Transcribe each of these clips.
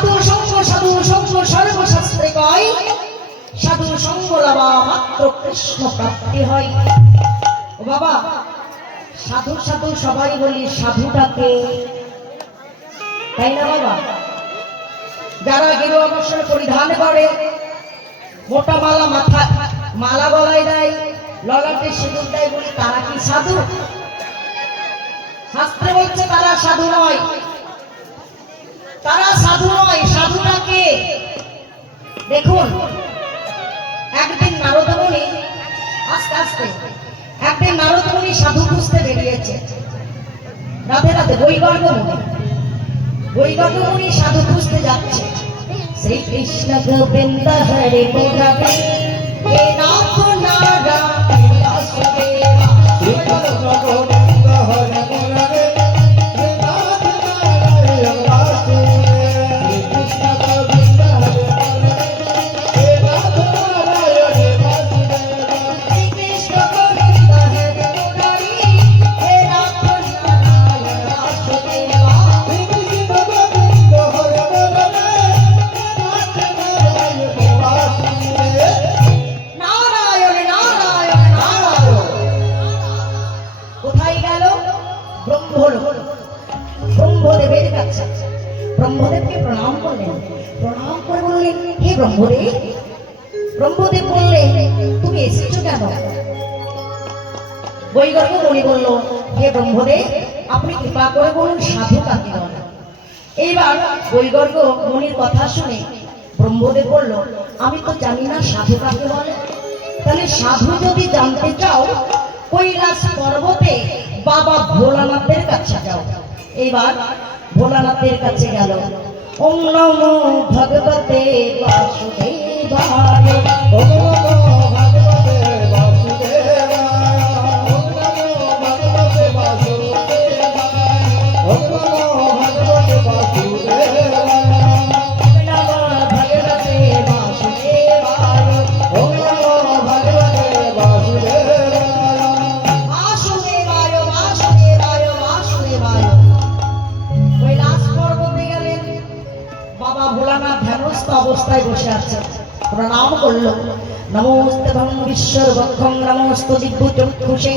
সাধু সঙ্গ সর্বশাস্ত্রে কয় সাধু সঙ্গ লাভা মাত্র কৃষ্ণ প্রাপ্তি হয়। ও বাবা, সাধু সাধু সবাই বলি, সাধুটাকে, তাই না বাবা? যারা গেরুয়া বস্ত্র পরিধান করে, মোটা মালা মাথা মালা গলায় দেয়, ললাটে সিঁদুর দেয়, বলি তারা কি সাধু? শাস্ত্রে বলছে তারা সাধু নয়, তারা সাধু নয়। সাধুটাকে দেখুন, একদিন নারদ মুনি, আস্তে আস্তে একদিন নারদ মুনি সাধু খুঁজতে বেরিয়েছে। রাধে রাধে। বৈগর্গ মুনি সাধু খুঁজতে যাচ্ছে। শ্রী কৃষ্ণ গোবিন্দ হরে মুরারি, হে নাথ নারায়ণ বাসুদেবা। শ্রী কৃষ্ণ গোবিন্দ হরে মুরারি, হে নাথ নারায়ণ বাসুদেবা। শ্রী কৃষ্ণ গোবিন্দ হরে মুরারি, হে নাথ নারায়ণ বাসুদেবা। শ্রী কৃষ্ণ গোবিন্দ হরে মুরারি, হে নাথ নারায়ণ বাসুদেবা। শ্রী কৃষ্ণ গোবিন্দ হরে মুরারি, নারায়ণ নারায়ণ নারায়ণ। কোথায় গেল? ব্রহ্মদেবের কাছে। ব্রহ্মদেবকে প্রণাম করলেন। প্রণাম করে বললেন, হে ব্রহ্মদেব। ব্রহ্মদেব বললেন, তুমি এসেছো কেন? বৈগর্গ মুনি বলল, হে ব্রহ্মদেব, আপনি কৃপা করে বলুন সাধু কাকে বলে। এইবার বৈগর্গ মুনির কথা শুনে ব্রহ্মদেব বলল, আমি তো জানি না সাধু কাকে বলে। তাহলে সাধু যদি জানতে চাও, কৈলাস পর্বতে বাবা ভোলানাথের কাছে যাও। এইবার ভোলানাথের কাছে গেল। ওম নমো ভগবতে বাসুদেবায়, ওম নমো ভগবতে বাসুদেবায়, ওম নমো ভগবতে বাসুদেবায়, ওম নমো ভগবতে বাসুদেবায়, ওম নমো ভগবতে বাসুদেবায়, ওম নমো ভগবতে বাসুদেবায়, বাসুদেবায় বাসুদেবায় বাসুদেবায়। কৈলাস পর্বতে গেলেন। বাবা ভোলানাথ ধ্যানস্থ অবস্থায় বসে আছে। প্রণাম করল। নমস্তে ভং বিশ্বর্বক্ষং, নমস্তে দিব্যচক্ষুষে,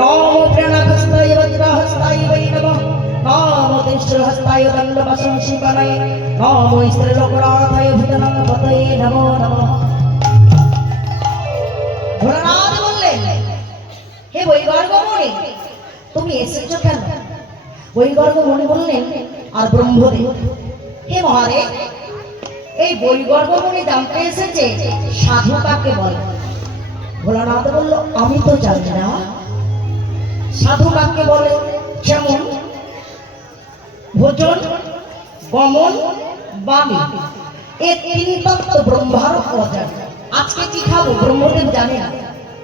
নমো প্রাণহস্তায় বজ্রহস্তায় বৈ নমঃ, নমো তিস্রহস্তায় দণ্ডবসংশীবনায়, নমো স্ত্রীলোকনাথায় ভূতনাথপতয়ে নমো নমঃ। ভোলানাথ বললেন, হে বৈগর্গ মুনি, তুমি এসেছো কেন? বৈগর্গ মুনি বললেন, আর ব্রহ্মদেব, হে মহাদেব, এই বৈগর্গ মুনি জানতে এসেছে সাধু কাকে বলে। ভোলানাথ বলল, আমি তো জানি না সাধু কাকে বলে। যেমন ভোজন, গমন, বাণী, এই তিন তত্ত্ব ব্রহ্মার অজানা। আজকে কি খাবো ব্রহ্মদেব জানে না,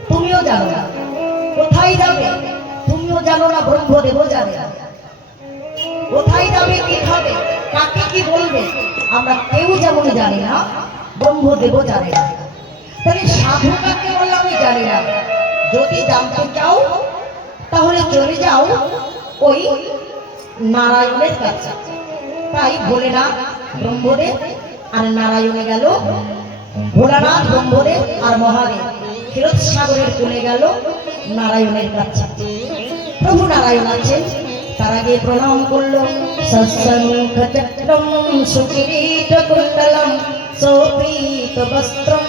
তুমিও জানো না। কোথায় যাবে তুমিও জানো না, ব্রহ্মদেবও জানে না। কোথায় যাবে, কি খাবে, কাকে কি বলবে, আমরা কেউ যেমন জানি না, ব্রহ্মদেবও জানে না। তাহলে সাধু কাকে বলে আমি জানি না। যদি জানতে চাও তাহলে চলে যাও ওই নারায়ণের কাছে। তাই ভোলেনাথ ব্রহ্মদেব আর নারায়ণে গেল। ভোলানাথ ব্রহ্মদেব আর মহাদেব ক্ষীরোদ সাগরের কোলে গেল নারায়ণের কাছে। প্রভু নারায়ণ আছেন, তার আগে প্রণাম করলো। সশঙ্খ চক্রম সুকিরীট কুণ্ডলম শোভিত বস্ত্রম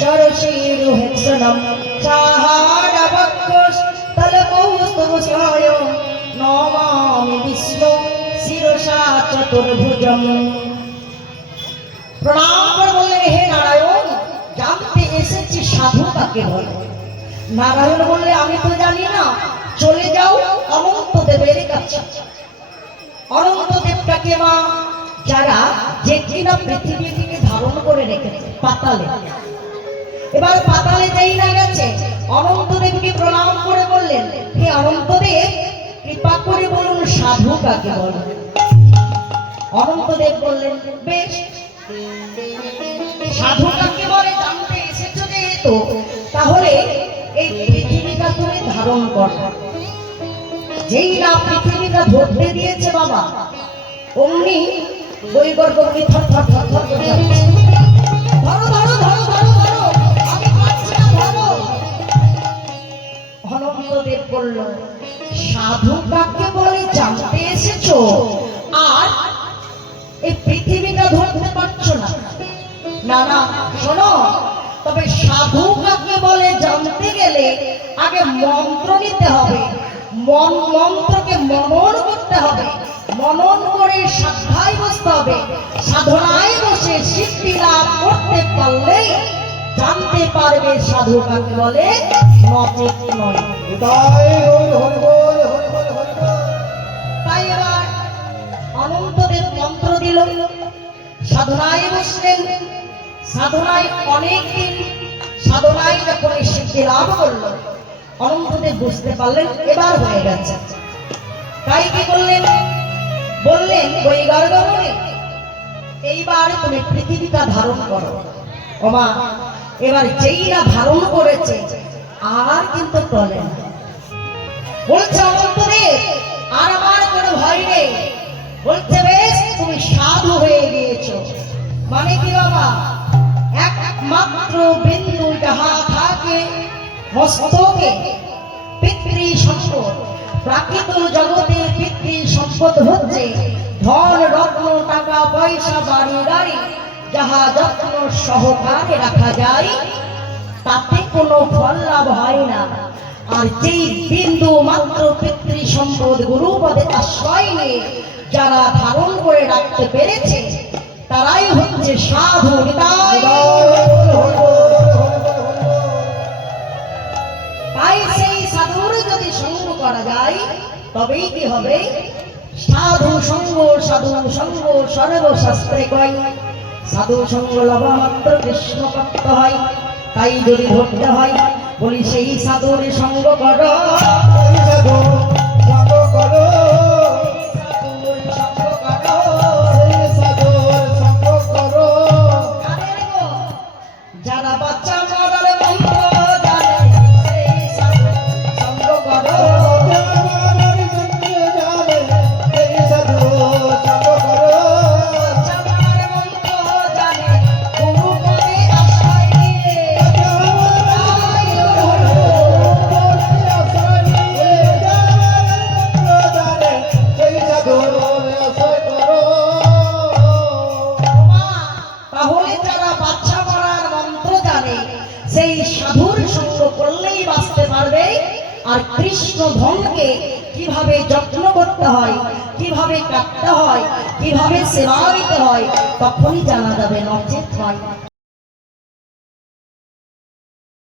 সরসীরুহেক্ষণম সাহারবক্ষস্থলকৌস্তুভস্নায়ম নমামি বিষ্ণু শিরসা চতুর্ভুজম। প্রণাম করে বললেন, হে নারায়ণ, জানতে এসেছি সাধু কাকে বলে। নারায়ণ বললে, আমি তো জানি না, চলে যাও অনন্ত দেবের কাছে। অনন্ত দেবটাকে মা, যারা যে কিনা পৃথিবীকে ধারণ করে রেখেছে পাতালে। এবার পাতালে যেই না গেছে, অনন্ত দেবকে প্রণাম করে বললেন, হে অনন্ত দেব, কৃপা করে বলুন সাধু কাকে বলে। অনন্ত দেব বললেন, বেশ, সাধু কাকে বলে জানতে এসেছো যেহেতু, তাহলে এই পৃথিবীটা তুমি ধারণ করো। যেই না পৃথিবীটা ধরতে দিয়েছে বাবা, অমনি বই গর্ভগুলি থর থর থর থর করে যাচ্ছে। ধরো ধরো ধরো ধরো ধরো, আমি পারছি না, ধরো। অনন্তদেব বলল, সাধু কাকে বলে জানতে এসেছো, আর এই পৃথিবীটা ধরতে পারছো না? না না, শোনো, তবে সাধু কাকে বলে জানতে গেলে আগে মন্ত্র নিতে হবে, মন্ত্রকে মনন করতে হবে, মনন করে সাধনায় বসতে হবে, সাধনায় বসে সিদ্ধি লাভ করতে পারলেই জানতে পারবে সাধু কাকে বলে, নচেত নয়। তাই এবার অনন্তদেব মন্ত্র দিল, সাধনায় বসলেন। সাধনায় অনেকদিন সাধনায় যখন সিদ্ধি লাভ করলো, অনন্তদেব বুঝতে পারলেন এবার হয়ে গেছে। তাই কি করলেন, বললেন ওই গর্গমণি, এইবার তুমি পৃথিবীটা ধারণ করো। ওমা, এবার যেই না ধারণ করেছে আর কিন্তু টলে না। বলছে অনন্তদেব, আর আমার কোনো ভয় নেই। বলছে বেশ, তুমি সাধু হয়ে গিয়েছো। মানে কি বাবা, একমাত্র বিন্দু যাহা থাকে মস্তকে পিতৃ সম্পদ। প্রাকৃত জগতে পিতৃ সম্পদ হচ্ছে ধন রত্ন টাকা পয়সা বাড়ি গাড়ি, যাহা যত্ন সহকারে রাখা যায় তাতে কোনো ফল লাভ হয় না। আর যেই বিন্দু মাত্র পিতৃ সম্পদ গুরুপদে আশ্রয় নিয়ে যারা ধারণ করে রাখতে পেরেছে তারাই হচ্ছে সাধু। তাই সেই সাধুর যদি সঙ্গ করা যায় তবেই কি হবে, সাধু সঙ্গ সাধু সঙ্গ সর্বশাস্ত্রে কয়, সাধু সঙ্গ লভা মাত্র কৃষ্ণ প্রাপ্ত হয়। তাই যদি ধরতে হয় বলি সেই সাধুর সঙ্গ করো, যারা বাচ্চা মরার মন্ত্র জানে সেই সাধু সঙ্গ করো, বাচ্চা মরার মন্ত্র জানে গুরুপদে আশ্রয় নিয়ে, তাহলে যারা বাচ্চা মরার মন্ত্র জানে সেই সাধুর সঙ্গ করলেই বাঁচতে পারবে। আর কৃষ্ণ ধনকে কিভাবে যত্ন করতে হয়, কিভাবে কাটতে হয়, কিভাবে সেবা দিতে হয় তখনই জানা যাবে, নচেত নয়।